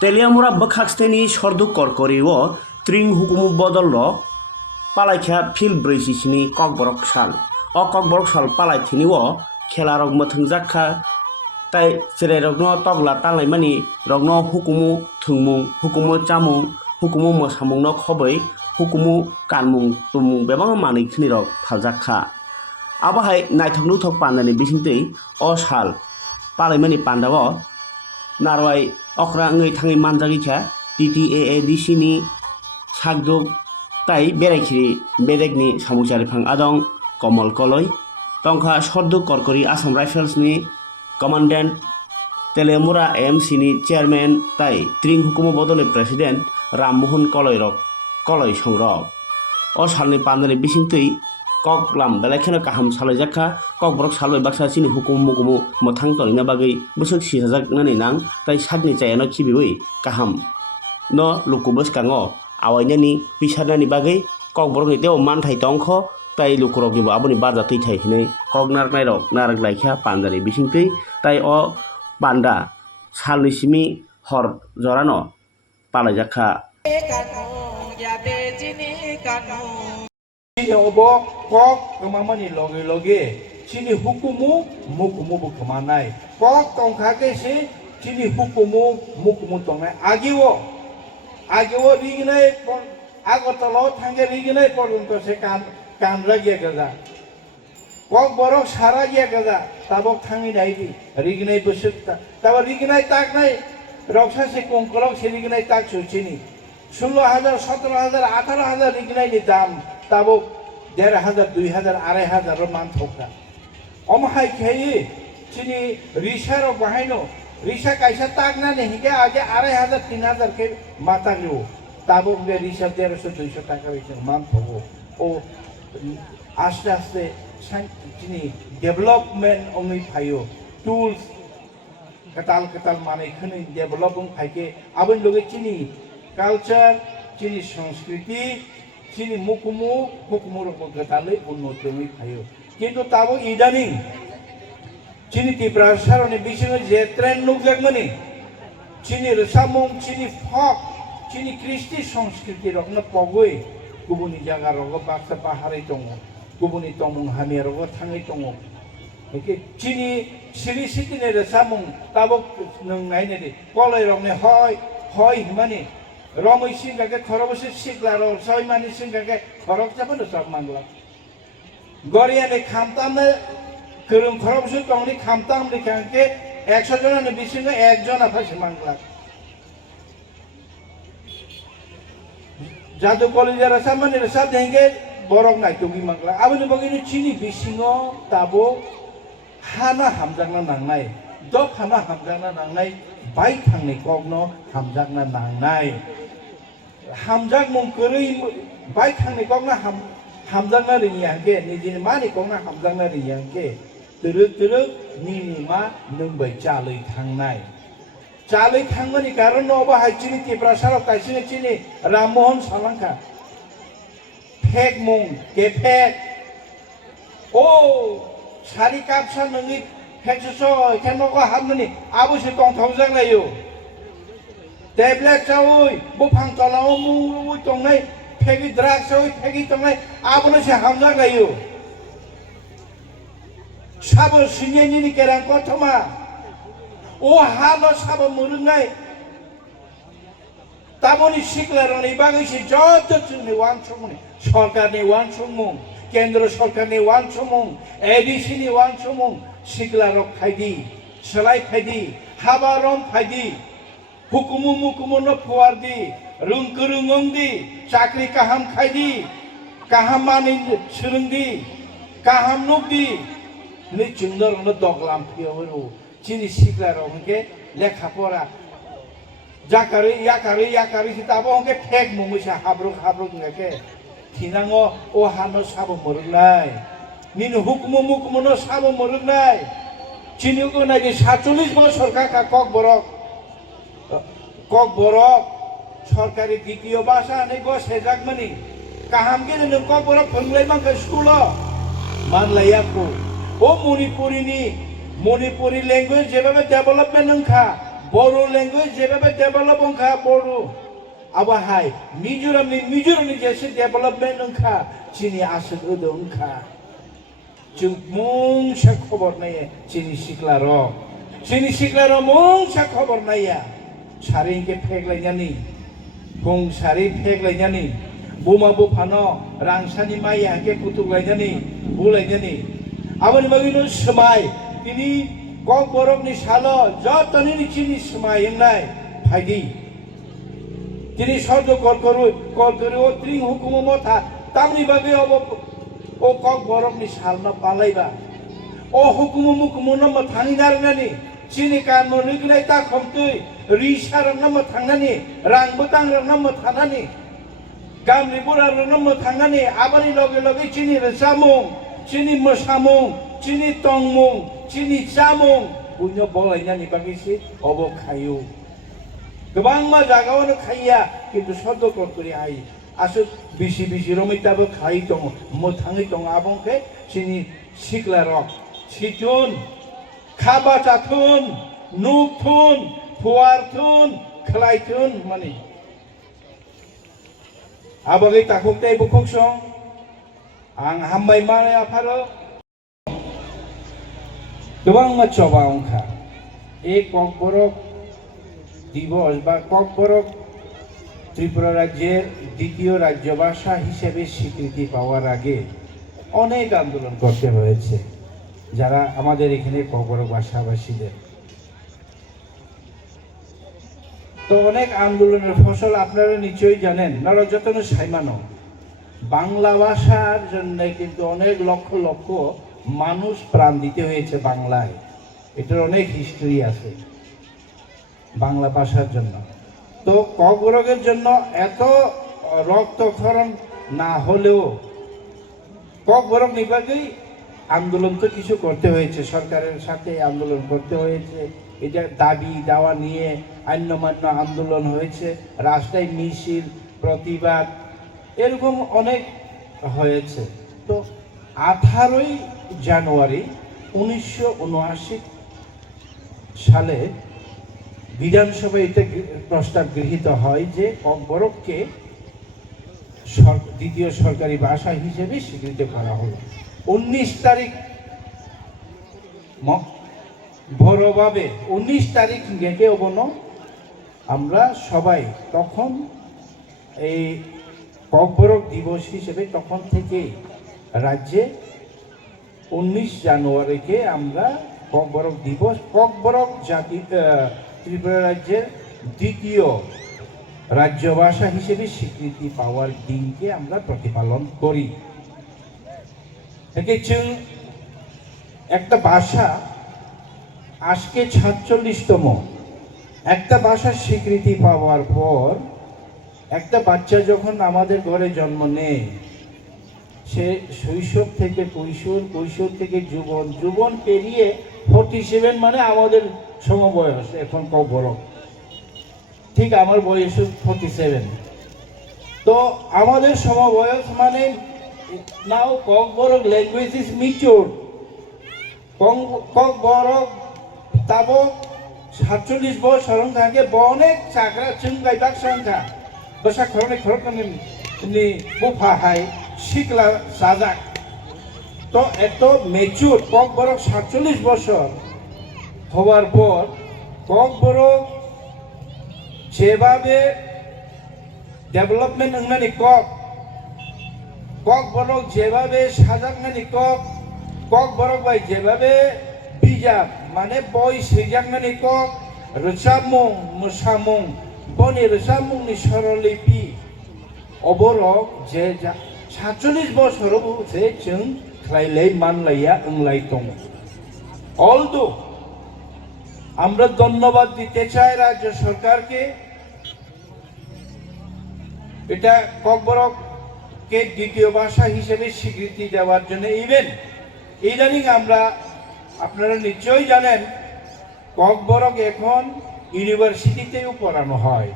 तेलियामुरा बखाक्सतेनि सर्दुक करकरिओ त्रिं हुकुमु बदल पालायख्या फिल ब्रैजिस्नि ककबरक साल अ ककबरक साल पालायथिनिओ खेलारक मोथों जाखा ताई जेरेरकनो तगला तालायमानि रकनो हुकुमु थुंमुं हुकुमु चामुं हुकुमु मोसामुंनो खबै हुकुमु कानमुं तुमुं बेबां मानैखिनि रक फालजाखा आबाहाय नायथक नुथक पान्दानि बिसिंतै अ साल पालायमानि पान्दाव नारवाय अक्रा ngै थाङै मानजागिख्या TTAADC नि सागदुक ताई बेरायखिरि बेदेगनि सामुचारिफां आदं कमल कलय तंखा सर्दुक करकरि आसाम राइफल्स नि कमान्डेन्ट तेलियामुरा AMC नि चेयारमेन ताई त्रिं हुकुमु बदलनि प्रेसिडेन्ट राममोहन कलय संरक अ सालनि पान्दानि बिसिंतै ककलाम बेलायखेनो काहाम सालायजाखा ककबरक सालबाय बाक्सा चिनि हुकुम मुकुमु मोथां तलिना बागै बोसोक सिजाजाकनानै नां ताई सागनि चायानो खिबिबै काहाम न लुकुबस काङो आवायनानि बिसारनानि बागै ककबरकनि तेव मानथाय तंख ताई लुकुरकनिबो आबोनि बारजा तैथाय हिनै ककनार नायरक नारक लायख्या पान्दानि बिसिंतै ताई अ पान्दा सालनि सिमि हर जरानो पालायजाखा Sini obok kok kemamani loge sini hukumu mukumu bukemanai kok tongkake sini hukumu mukumu tongai agiwo riginai agotalo thange riginai porunto se kan ragia gaza kok borok sara gia gaza tabok thangi naidi riginai besukta taba riginai tak nai roksa se kongkolok se riginai tak sucini 16,000 17,000 18,000 riginai ni dam tabo 1,500 2,000 2,500 मान थोका अमहाय खेई चिनी रिशा रो बहाइनो रिशा कैसा तागना नहीं के आगे 2,500 3,000 के माता लो तबो के रिशा 150 200 টাকা বেচে মান থবো ও আস্তে আস্তে চিনি डेवलपमेंट ओंगै फायो टूल्स कताल माने खनि डेवलपमेंट फाइके आबन लोगे चिनी कल्चर चिनी संस्कृति Sini mukumu rok gatale unnotemi phayo kintu tabo idani chini tiprasaro ni bisingo je tren nugjagmani chini resamung chini folk chini kristi সংস্কৃতি rok na pogoi gubuni jaga rok baksa pahari tongo gubuni tomung hami rok thangai tongo eke chini siri sitine resamung tabo nang naine de kolai rok ne hoy himani Romoi singake khorobose siklaro soimani singake khorok japano sab mangla Goriane khamtamne kurung khorobose tongni khamtam likhanke 100 jona bisingo 1 jona phase mangla Jadu kolejara samane rasa denge borok nai togi mangla aboni bogini chini bisingo tabo hana hamjangna nangnai dok hana hamjangna nangnai bai thangni kokno hamjangna nangnai hamjak mungkuri bai thangni kokna hamjangna ringyange nijini mani kokna hamjangna ringyange turuk nini ma nungbai chalai thangnai karon oba hachini tiprasaro kaisini chini Rammohon Salanka fek mung ke fek o sari kapsa nungi fekso kenoko hamni abusi tong thongjang layo tablet chawi bufang tolao mu tongai phegi drug chawi phegi tongai abone se hamjang layo sabo sinyeni ni kerang kothoma o halo sabo murungai tamoni siklaroni bagai se joto chuni wansomuni সরকারনি ওয়ানসমুং কেন্দ্র সরকারনি ওয়ানসমুং ADC ni wansomung siklarok phaidi selai phaidi habarom phaidi hukumu mukumono puardi rungkurungongdi chakri kaham khaidi kaham mani surungdi kaham nukdi ni chundor no doglam phioro chini siklarok ke lekha pora yakari sitabo ke fek mumusa habruk ngake Tinango o hano sabo murunai Ninu hukumu mukumono sabo murunai Chini ko nagi 47 বছর কাকা cock borok সরকারি দ্বিতীয় ভাষা নেগো সেজাকমানি কাহাম গে নং কক borok phunglai mangka skulo manlayako o Manipuri language যেভাবে ডেভেলপমেন্ট নংখা বড়ো ল্যাঙ্গুয়েজ যেভাবে ডেভেলপ ওখা বড়ো আবার মিজোরামনি যেসে ডেভেলপমেন্ট ওখা চিনি আসল ওদো ওখা जों मुंसा खबर नायो चिनि सिख्लार मुंसा खबर नाया सारिंके फेग्लायनानै फुं सारि फेग्लायनानै बुमा बुफानो रांसानि माइयाके फुथुगलायनानै बुलायनानै आबानि बागिनो समाय तिनि कक बरफनि सालो जतनि चिनि समाय होननाय फायदि तिनि सर्द करकरु ओ त्रिं हुकुमो मथा तामनि बागै अब ओ कक बरफनि सालना पालायबा ओ हुकुमो मुकुमो नम्मा थांनि नारनानि चिनि कानो निगलाय ता खमतै रिसार नम्मा थांनानि रांबो तांर नम्मा थानानि गामनि बुरार नम्मा थांनानि आबानि लगे लगे चिनि रसामुं चिनि मोसामुं चिनि तंमुं चिनि जामुं बुनो बलायनानि बागैसि अब खायो गोबां मा जागायावनो खाया किन्तु सद्द करकरि हायो आसु बिसि बिसि रमिताबो खाई दं मोथाङै दं आबंखे चिनि सिख्ला रक सिथुन खाबा चाथुन नुथुन फुवारथुन खलायथुन माने आबगै ताखुकते बुखुकसं आं हामबाय माने आफारो गोबां माचबा अंखा एक कक बरफ दिवस बा कक बरफ त्रिपुरा राज्যের দ্বিতীয় রাজ্য ভাষা হিসেবে স্বীকৃতি পাওয়ার আগে অনেক আন্দোলন করতে হয়েছে যারা আমাদের এখানে ককবরক ভাষাভাষীদের তো অনেক আন্দোলনের ফসল আপনারা নিশ্চয়ই জানেন নরযতন সাইমানো বাংলা ভাষার জন্য কিন্তু অনেক লক্ষ লক্ষ মানুষ প্রাণ দিতে হয়েছে বাংলায় এটার অনেক হিস্ট্রি আছে বাংলা ভাষার জন্য তো ককবরকের জন্য এত রক্তক্ষরণ না হলেও ককবরক নিবাগেই আন্দোলন তো কিছু করতে হয়েছে সরকারের সাথে আন্দোলন করতে হয়েছে এটা দাবি দাওয়া নিয়ে আইনমান্য আন্দোলন হয়েছে রাস্তায় মিছিল প্রতিবাদ এরকম অনেক হয়েছে তো 18ই জানুয়ারি 1979 সালে বিধানসভায় এটা প্রস্তাব গৃহীত হয় যে ককবরককে দ্বিতীয় সরকারি ভাষা হিসেবে স্বীকৃত করা হলো 19 তারিখ ভোরভাবে 19 তারিখ গেটে অবনো আমরা সবাই তখন এই ককবরক দিবস হিসেবে তখন থেকে রাজ্যে 19 জানুয়ারিকে আমরা ককবরক দিবস ককবরক জাতি ত্রিপুরা রাজ্যের দ্বিতীয় রাজ্য ভাষা হিসেবে স্বীকৃতি পাওয়ার দিনকে আমরা প্রতিপালন করি একটা ভাষা আজকে 46তম একটা ভাষার স্বীকৃতি পাওয়ার পর একটা বাচ্চা যখন আমাদের ঘরে জন্ম নেয় সে শৈশব থেকে কৈশোর কৈশোর থেকে যুবন পেরিয়ে 47 মানে আমাদের সমবয়স এখন ককবরক ঠিক আমার বয়স 47 তো আমাদের সমবয়স মানে নাও ককবরক ল্যাঙ্গুয়েজ ইজ মিচুর ককবরক তাবো 47 বছর থাকে অনেক চাকরা চুঙ্গাইবাক সংখ্যা বসা খরনে খরকনি বুফাহাই শিকলা সাজাক তো এত মেচুর ককবরক 47 বছর হওয়ার পর ককবরক যেভাবে ডেভেলপমেন্ট হংনানি ককবরক যেভাবে সাজাকনানি ককবরক বাই যেভাবে বিজাব মানে বই সৃজাকনানি রসামুং মোসামুং বনি রসামুংনি স্বরলিপি অবরক যে 47 বছর বুঝে जों খাইলাই মানলাইয়া ওংলাই দङ অলদো আমরা ধন্যবাদ দিতে চাই রাজ্য সরকারকে এটা ককবরককে দ্বিতীয় ভাষা হিসেবে স্বীকৃতি দেওয়ার জন্য ইদানিং আমরা আপনারা নিশ্চয়ই জানেন ককবরক এখন ইউনিভার্সিটিতেও পড়ানো হয়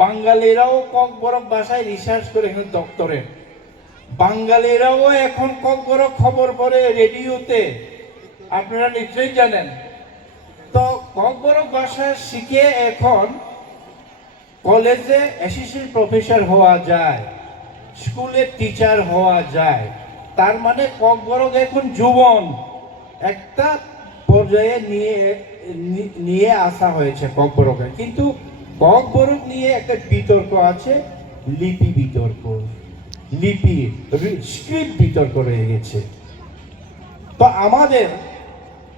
বাঙালিরাও ককবরক ভাষায় রিসার্চ করে এখানে ডক্টরেট বাঙালিরাও এখন ককবরক খবর পড়ে রেডিওতে আপনারা নিশ্চয়ই জানেন তো ককবরক ভাষা শিখে এখন কলেজে অ্যাসিস্ট্যান্ট প্রফেসর হওয়া যায়, স্কুলে টিচার হওয়া যায়। তার মানে ককবরক এখন যুবন একটা পর্যায়ে নিয়ে আসা হয়েছে ককবরকে। কিন্তু ককবরক নিয়ে একটা বিতর্ক আছে, লিপি বিতর্ক, লিপি স্ক্রিপ্ট বিতর্ক রয়ে গেছে। তো আমাদের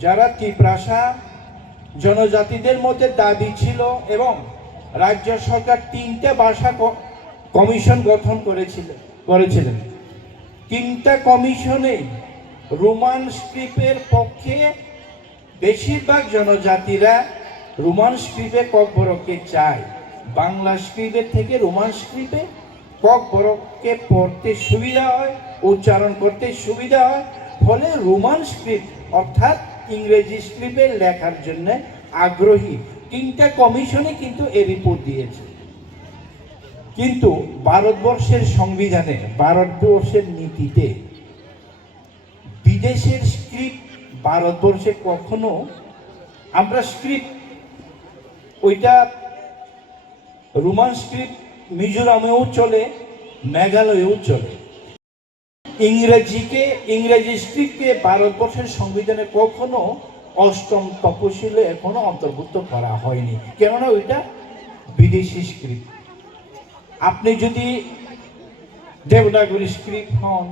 যারা ত্রিপ্রাসা জনজাতিদের মধ্যে দাবি ছিল এবং রাজ্য সরকার 3টা ভাষা কমিশন গঠন করেছিলেন। 3টা কমিশনে রোমান স্ক্রিপ্টের পক্ষে বেশিরভাগ জনজাতিরা রোমান স্ক্রিপ্টে ককবরককে চায়। বাংলা স্ক্রিপ্টের থেকে রোমান স্ক্রিপ্টে ককবরককে পড়তে সুবিধা হয়, উচ্চারণ করতে সুবিধা হয়, ফলে রোমান স্ক্রিপ্ট অর্থাৎ ইংরেজি স্ক্রিপ্টে লেখার জন্য আগ্রহী। 3টা কমিশনে কিন্তু এই রিপোর্ট দিয়েছে। কিন্তু ভারতবর্ষের সংবিধানে, ভারতবর্ষের নীতিতে বিদেশের স্ক্রিপ্ট ভারতবর্ষে কখনো আমরা স্ক্রিপ্ট ওইটা রোমান স্ক্রিপ্ট মিজোরামেও চলে, মেঘালয়েও চলে। ইংরেজি স্ক্রিপ্টকে ভারতবর্ষের সংবিধানে কখনো 8ম তপশিলে এখনো অন্তর্ভুক্ত করা হয়নি, কেননা ওইটা বিদেশি স্ক্রিপ্ট। আপনি যদি দেবনাগরী স্ক্রিপ্ট হন,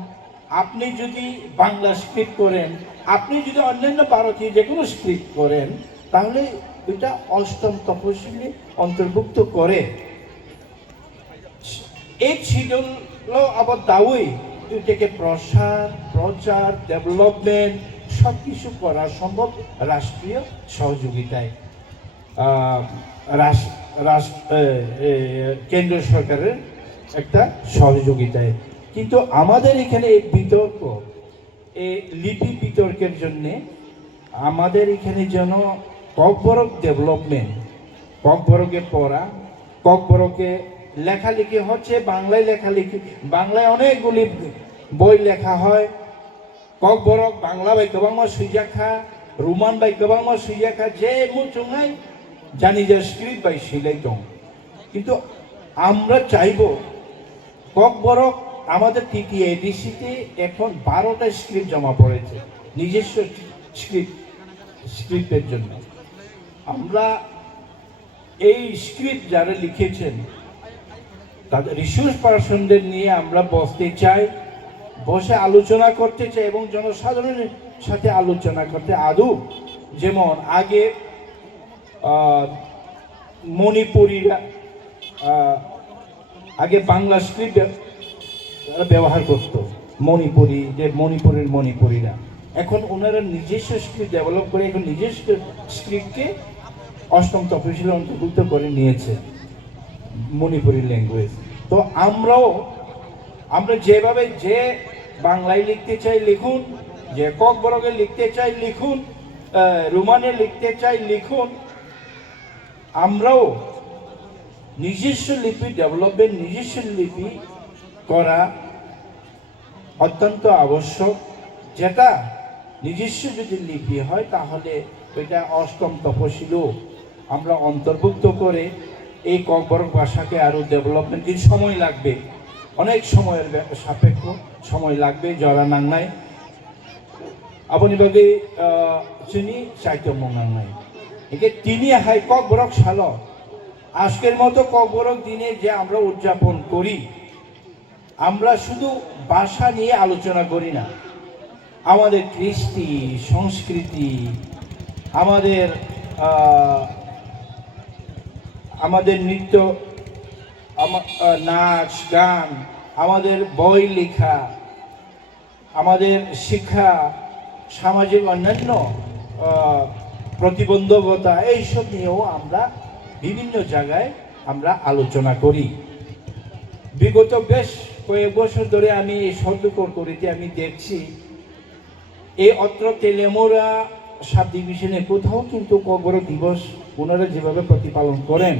আপনি যদি বাংলা স্ক্রিপ্ট করেন, আপনি যদি অন্যান্য ভারতীয় যে কোনো স্ক্রিপ্ট করেন, তাহলে এটা 8ম তপশিলে অন্তর্ভুক্ত করে। এই ছিল আবার দাওয়াই এটাকে প্রচার ডেভেলপমেন্ট সব কিছু করা সম্ভব রাষ্ট্রীয় সহযোগিতায়, কেন্দ্র সরকারের একটা সহযোগিতায়। কিন্তু আমাদের এখানে এই বিতর্ক, এই লিপি বিতর্কের জন্যে আমাদের এখানে যেন ককবরক ডেভেলপমেন্ট, ককবরকে পড়া, ককবরকে লেখালেখি হচ্ছে, বাংলায় লেখালেখি, বাংলায় অনেকগুলি বই লেখা হয়। ককবরক বাংলা বাই গোबां सुइजाखा, রোমান বাই गोबां सुइजाखा, যে মুচুঙাই জানি যে স্ক্রিপ্ট বাই সিলাই দं। কিন্তু আমরা চাইব ককবরক আমাদের TTIDC-তে এখন 12টা স্ক্রিপ্ট জমা পড়েছে নিজস্ব স্ক্রিপ্টের জন্য। আমরা এই স্ক্রিপ্ট যারা লিখেছেন তাদের রিসোর্স পার্সনদের নিয়ে আমরা বসতে চাই, বসে আলোচনা করতে চাই এবং জনসাধারণের সাথে আলোচনা করতে। আদৌ যেমন আগে মণিপুরীরা আগে বাংলা স্ক্রিপ্ট ব্যবহার করত, মণিপুরীরা এখন ওনারা নিজস্ব স্ক্রিপ্ট ডেভেলপ করে এখন নিজস্ব স্ক্রিপ্টকে 8ম তপশিলে অন্তর্ভুক্ত করে নিয়েছে, মণিপুরি ল্যাঙ্গুয়েজ। তো আমরা যেভাবে যে বাংলায় লিখতে চাই লিখুন, যে ককবরকে লিখতে চাই লিখুন, রোমানে লিখতে চাই লিখুন। আমরাও নিজস্ব লিপি ডেভেলপমেন্ট, নিজস্ব লিপি করা অত্যন্ত আবশ্যক। যেটা নিজস্ব যদি লিপি হয় তাহলে ওইটা 8ম তপশিলেও আমরা অন্তর্ভুক্ত করে এই ককবরক ভাষাকে আরও ডেভেলপমেন্টের সময় লাগবে, অনেক সময়ের সাপেক্ষ সময় লাগবে। জরা নাংনাই আপনি বাকি চিনি সাহিত্য নাংনাই একে তিনি হাই ককবরক সাল আজকের মতো ককবরক দিনে যে আমরা উদযাপন করি, আমরা শুধু ভাষা নিয়ে আলোচনা করি না, আমাদের কৃষ্টি সংস্কৃতি, আমাদের নৃত্য, নাচ গান, আমাদের বই লেখা, আমাদের শিক্ষা, সামাজিক অন্যান্য প্রতিবন্ধকতা, এইসব নিয়েও আমরা বিভিন্ন জায়গায় আমরা আলোচনা করি। বিগত বেশ কয়েক বছর ধরে আমি এই শব্দকরকরিতে আমি দেখছি এই অত্র তেলেমুরা সাব ডিভিশনে কোথাও কিন্তু ককবরক দিবস ওনারা যেভাবে প্রতিপালন করেন,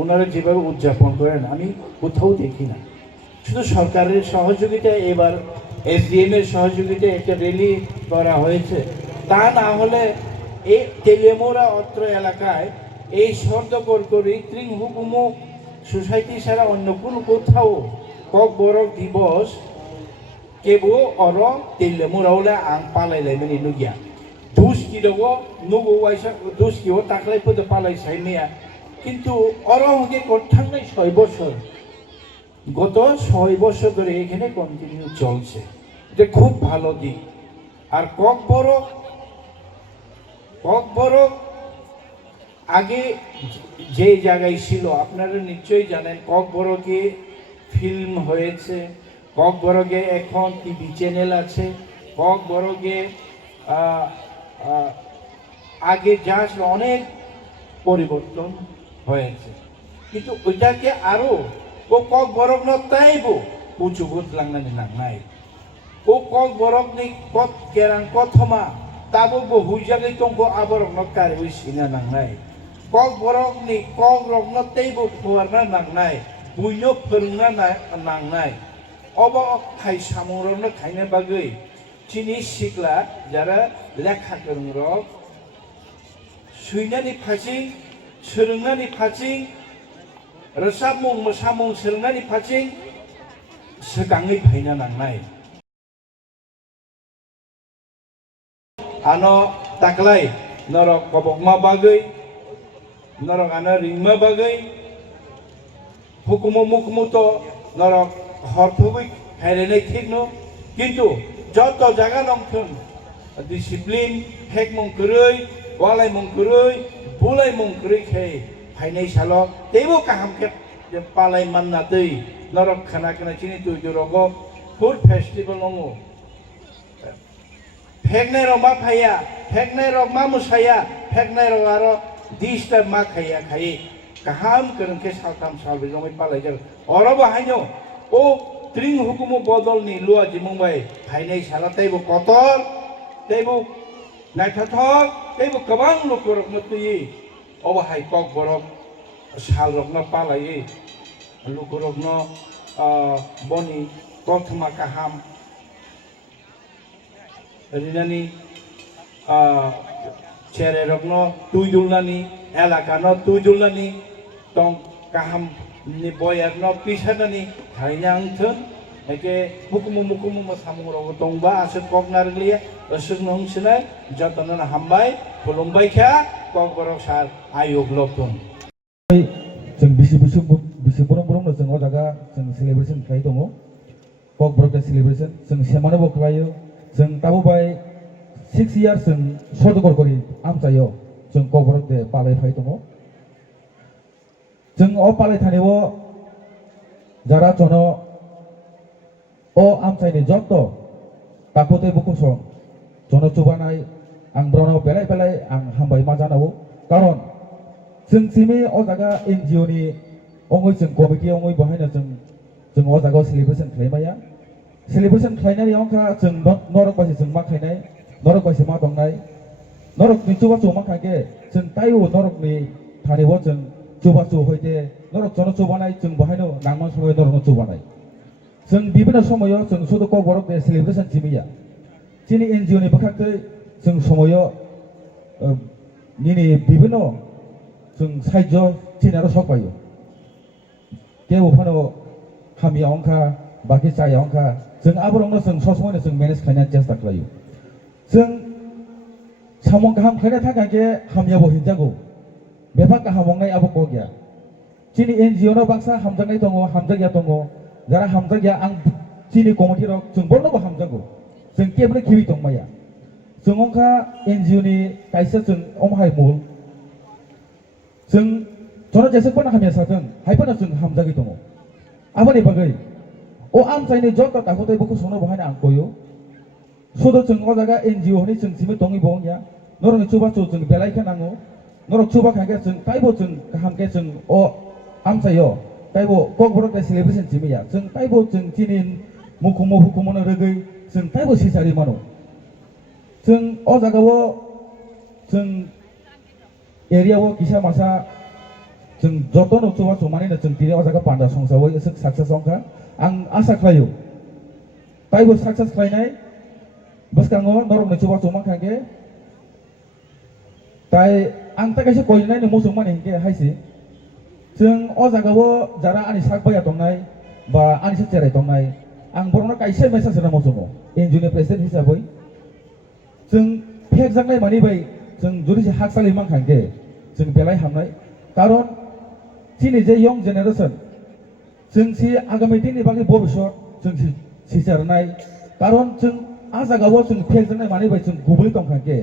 ওনারা যেভাবে উদযাপন করেন, আমি কোথাও দেখি না। শুধু সরকারের সহযোগিতায়, এবার SDM এর সহযোগিতায় একটা র্যালি করা হয়েছে। তা না হলে এই তেলেমোরা অত্র এলাকায় এই শর্দকর করে ত্রিং হুকুমো সোসাইটি ছাড়া অন্য কোনো কোথাও ককবরক দিবস কেবল অর তেলেমোরাওলে আং পালাইলাইমানি নুগিয়া দুষ্কিরাও নুগো ওয়াইসা দুষ্কিও তাকলাই পদে পালাই সাইমেয়া কিন্তু অর হকে থাকলাই 6 বছর গত 6 বছর ধরে এখানে কন্টিনিউ চলছে এটা খুব ভালো দিক আর ককবরক আগে যে জায়গায় ছিল আপনারা নিশ্চয়ই জানেন ককবরকে ফিল্ম হয়েছে ককবরকে এখন টিভি চ্যানেল আছে ককবরকে আগে যা অনেক পরিবর্তন হয়েছে কিন্তু ওইটাকে আরো ও ককবরক নতাইব পুচুগুত লাংনানি নাংনাই ও ককবরক নি কত কেরাং কথমা তাবো বহু জায়গায় তঙ্গো আবরক নকারে ওই সিনা নাংনাই ককবরক নি ককরক নতাইব ফুয়ারনা নাংনাই বুইনো फोरोंना नांनाय अब खाय सामरनो खायनो बागै चिनि सिख्ला जारा लेखा गोरों रक सुइनानि फासिं सोलोंनानि फासिं रोसाबमुं मोसामुं सोलोंनानि फासिं सिगाङै फायना नांनाय आनो ताकलाय नरक कबकमा बागै नरक आनो रिंमा बागै हुकुमो मुकुमो तो नरक हरफुबै हायरायनाय ठीक न किन्तु जत जागा नंथों डिसिप्लिन हेक मंकरै वालाय मंकरै बुलाय मंकरै खे फायनाय साल तेबो काहाम के पालाय मानना दै नरक खाना खाना चिनि तुइ दुरगो फुड फेस्टिवल नंगो फेगनाय रक मा फाया फेगनाय रक मा मुसाया फेगनाय रक आरो डिस्टार्ब मा खाया खायै गाहाम गोरोंखे सालथाम सालब्रै पालाय जागोन अराबो हायनो ओ त्रिं हुकुमो बदलनि लुआ जिमुंबाय फायनाय साला तैबो कतर तैबो नायथाथक तैबो गोबां लुकरक मतुयि अबहाय ककबरक सालरकनो पालायै लुकरकनो बनि कथमा गाहाम ओरैनानि चेरेरकनो तुइदुलनानि एलाकानो तुइदुलनानि दं गाहाम नि बयारनो पिसानानि थाइनांथों एके मुकुमु सामुराव दंबा आसो ककनारलिया असुक नंसनाय जतन हामबाय खुलुमबाय ख्या ककबरक सार आयोग लथुन जों बिसि बरं जों ओ जागा जों सेलिब्रेशन खालाय दङ ककबरक सेलिब्रेशन जों सेमानो बखलायो जों ताबुबाय 6 years जों सदगर करि आमजायो जों ककबरक दे पालाय फाय दङ जों अ पालाय थानायाव जारा जन अ आमचायनि जत ताकते बुकुसं जन चुबानाय आं ब्रनो बेलाय बेलाय आं हामबाय मा जानांगौ कारण जों सिमि अ जागा एनजिअ नि अंगै जों कमिटि अंगै बहायना जों अ जागा सेलिब्रेशन खालायमाया सेलिब्रेशन खालायनाय अंका जों नरक बासि जों मा खायनाय नरक बासि मा दंनाय नरक नि चुबा चुमा खागे जों ताइव नरक नि थानायाव जों चुबा चु होइते नरक जन चुबानाय जों बहायनो नांमान समय नरक चुबानाय जों बिभिन्न समय जों सुदु ककबरक दे सेलिब्रेशन जिमिया चिनि एनजिअ नि बखाखै जों समय निनि बिभिन्न जों साइज चिनारो सकबायो के उफानो खामिया अंका बाकी चाया अंका जों आबरंनो जों ससमयनो जों मेनेज खायना चेष्टा खालायो जों सामं गाहाम खायना थाखाय हामियाबो हिनजागौ बेफा गाहामंनाय आबो कगिया चिनि एनजिअ नो बाक्सा हामजानाय दङ हामजागिया दङ जारा हामजागिया आं चिनि कमिटि रक जों बरनोबो हामजागौ जों केबने खिबि दंमाया जों अंका एनजिअ नि कायसे जों अमहाय मुल जों जन जेसेबो हामिया साथों हायफोना जों हामजागि दङ आबानि बागै अ आमचायनि जत ताखौतै बुकु सोनो बहायना आं कयो सुदो जों अ जागा एनजिअ नि जों सिमि दङि बंगिया नरनि चुबा चु जों बेलायखा नांगौ नरक चुबा खागे जों ताइबो जों गाहामके जों अ आमचायो ताइबो ककबरक सेलिब्रेशन जिमिया जों ताइबो जों चिनि मुकुमो हुकुमनो रगै जों ताइबो सिसारि मानो जों अ जागाव जों एरियाव किसा मासा जों जतन चुबा चुमानिनो जों दिनै अ जागा पान्डा संसावै एसे सक्सेस अंका आं आसा खालायो ताइबो सक्सेस खालायनाय बसकाङो नरकनि चुबा चुमा खागे তাই आं ताखायसो कयनायनो मोसौ माने हिंके हायसि जों अ जागावो जारा आनि साक बाया दंनाय बा आनि सेराय दंनाय आं बरनो कायसे मेसेज होना मोसौमो एनजिअनि प्रेसिडेन्ट हिसाबै जों फेक जांनाय मानि बाय जों जुदि हाक सालि मांखांके जों बेलाय हामनाय कारन दिनै जे यं जेनेरेसन जों सि आगामी दिननि बागै भबिष्यत जों सिसारनाय कारन जों आ जागावो जों फेक जांनाय मानि बाय जों गुबै दंखांके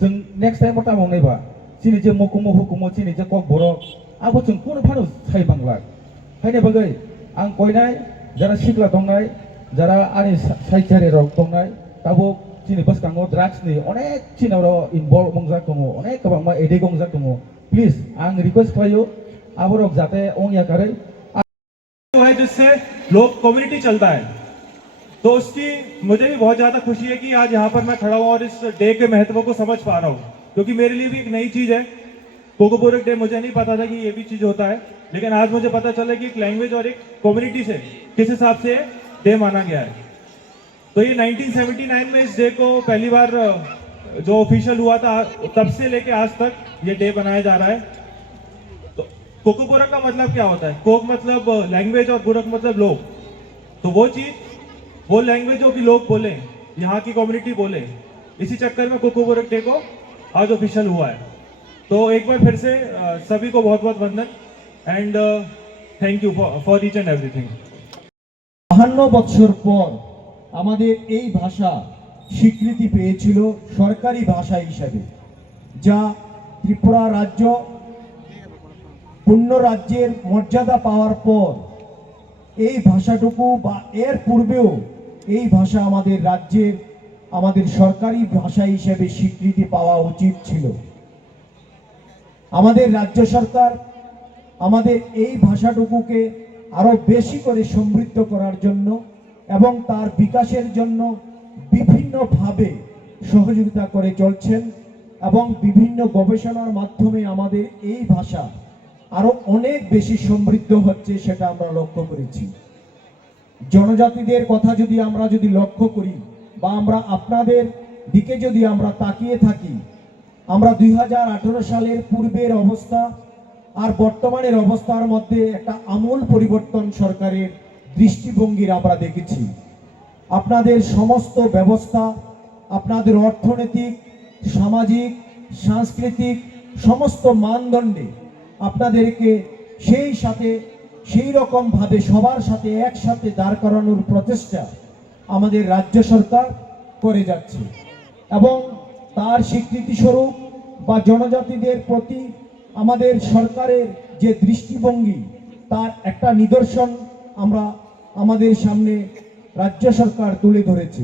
जों नेक्स्ट टाइम मता मावनायबा दिनै जे मकुमो हुकुमो दिनै जे कक बरक आबो जों कोनो फानो साइ बांला हायने बागै आं कयनाय जारा सिगला दंनाय जारा आनि साइचारि रक दंनाय ताबो दिनै बसकांगो ड्राग्सनि अनेक चिनाव इनभल्व मंजाक दङ अनेक गोबां मा एडिक्ट मंजाक दङ प्लिज आं रिक्वेस्ट खालायो आबरक जाते अंगिया करे जो है जिससे लोग कम्युनिटी चलता है तो उसकी मुझे भी बहुत ज्यादा खुशी है कि आज यहाँ पर मैं खड़ा हूँ और इस डे के महत्व को समझ पा रहा हूँ क्योंकि मेरे लिए भी एक नई चीज है कोकोपुरक डे मुझे नहीं पता था कि ये भी चीज होता है लेकिन आज मुझे पता चला कि एक लैंग्वेज और एक कम्युनिटी से किस हिसाब से डे माना गया है तो ये 1979 में इस डे को पहली बार जो ऑफिशियल हुआ था तब से लेके आज तक ये डे बनाया जा रहा है तो कोकोपुरक का मतलब क्या होता है कोक मतलब लैंग्वेज और पुरक मतलब लोग तो वो चीज वो लैंग्वेज जो भी लोग बोले यहाँ की कम्युनिटी बोले इसी चक्कर में कोकोपुरक डे को आज ऑफिशियल हुआ है तो एक बार फिर से सभी को बहुत बहुत वंदन and thank you for each and everything 52 বছর পর আমাদের এই ভাষা স্বীকৃতি পেয়েছিল সরকারি ভাষা হিসেবে যা ত্রিপুরা রাজ্য পূর্ণ রাজ্যের মর্যাদা পাওয়ার পর এই ভাষাটুকু বা এর পূর্বেও এই ভাষা আমাদের রাজ্যের আমাদের সরকারি ভাষা হিসেবে স্বীকৃতি পাওয়া উচিত ছিল আমাদের রাজ্য সরকার আমাদের এই ভাষাটুকুকে আরো বেশি করে সমৃদ্ধ করার জন্য এবং তার বিকাশের জন্য বিভিন্নভাবে সহযোগিতা করে চলছেন এবং বিভিন্ন গবেষণার মাধ্যমে আমাদের এই ভাষা আরো অনেক বেশি সমৃদ্ধ হচ্ছে সেটা আমরা লক্ষ্য করেছি জনজাতিদের কথা যদি আমরা লক্ষ্য করি বা আমরা আপনাদের দিকে যদি আমরা তাকিয়ে থাকি আমরা 2018 সালের পূর্বের অবস্থা আর বর্তমানের অবস্থার মধ্যে একটা আমূল পরিবর্তন সরকারের দৃষ্টিভঙ্গির আমরা দেখেছি আপনাদের সমস্ত ব্যবস্থা আপনাদের অর্থনৈতিক সামাজিক সাংস্কৃতিক সমস্ত মানদণ্ডে আপনাদেরকে সেই রকম ভাবে সবার সাথে একসাথে দাঁড় করানোর প্রচেষ্টা আমাদের রাজ্য সরকার করে যাচ্ছে এবং তার স্বীকৃতি স্বরূপ বা জনজাতিদের প্রতি আমাদের সরকারের যে দৃষ্টিভঙ্গি তার একটা নিদর্শন আমরা আমাদের সামনে রাজ্য সরকার তুলে ধরেছে